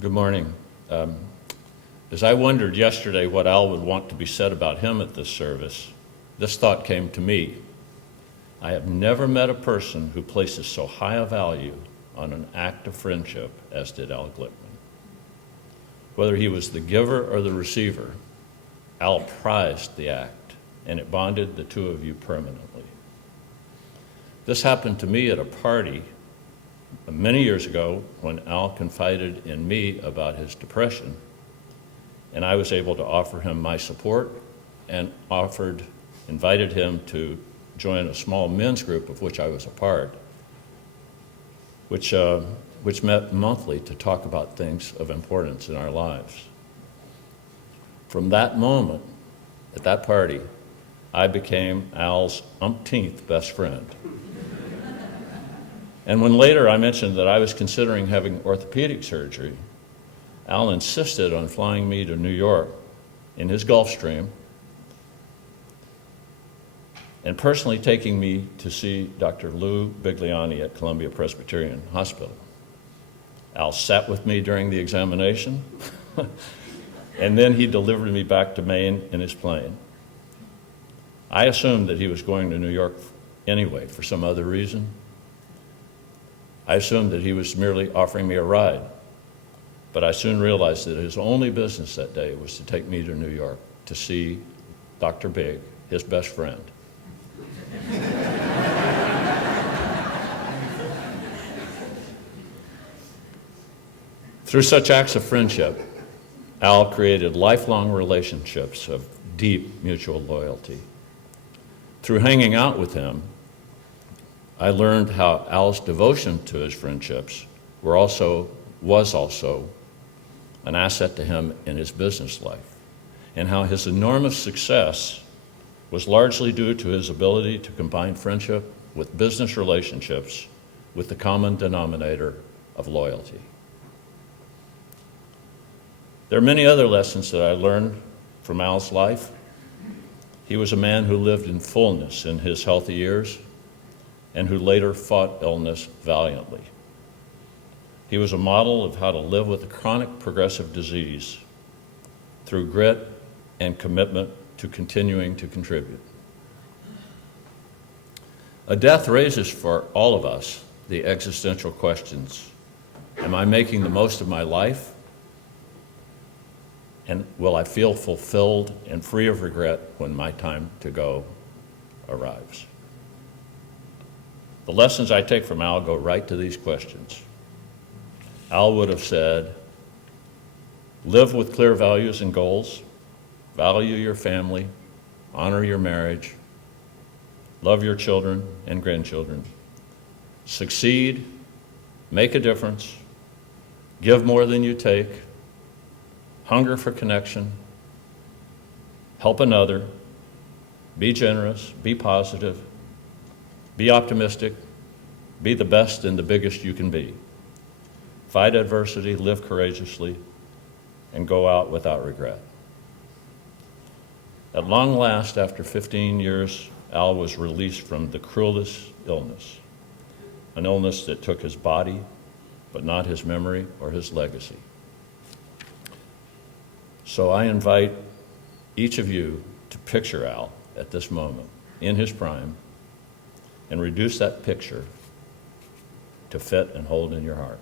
Good morning. As I wondered yesterday what Al would want to be said about him at this service, this thought came to me. I have never met a person who places so high a value on an act of friendship as did Al Glickman. Whether he was the giver or the receiver, Al prized the act, and it bonded the two of you permanently. This happened to me at a party many years ago when Al confided in me about his depression, and I was able to offer him my support and invited him to join a small men's group of which I was a part, which met monthly to talk about things of importance in our lives. From that moment, at that party, I became Al's umpteenth best friend. And when later I mentioned that I was considering having orthopedic surgery, Al insisted on flying me to New York in his Gulfstream and personally taking me to see Dr. Lou Bigliani at Columbia Presbyterian Hospital. Al sat with me during the examination, and then he delivered me back to Maine in his plane. I assumed that he was going to New York anyway for some other reason. I assumed that he was merely offering me a ride, but I soon realized that his only business that day was to take me to New York to see Dr. Big, his best friend. Through such acts of friendship, Al created lifelong relationships of deep mutual loyalty. Through hanging out with him, I learned how Al's devotion to his friendships was also an asset to him in his business life, and how his enormous success was largely due to his ability to combine friendship with business relationships with the common denominator of loyalty. There are many other lessons that I learned from Al's life. He was a man who lived in fullness in his healthy years and who later fought illness valiantly. He was a model of how to live with a chronic progressive disease through grit and commitment to continuing to contribute. A death raises for all of us the existential questions: am I making the most of my life? And will I feel fulfilled and free of regret when my time to go arrives? The lessons I take from Al go right to these questions. Al would have said, live with clear values and goals, value your family, honor your marriage, love your children and grandchildren, succeed, make a difference, give more than you take, hunger for connection, help another, be generous, be positive, be optimistic, be the best and the biggest you can be. Fight adversity, live courageously, and go out without regret. At long last, after 15 years, Al was released from the cruelest illness, an illness that took his body, but not his memory or his legacy. So I invite each of you to picture Al at this moment, in his prime, and reduce that picture to fit and hold in your heart.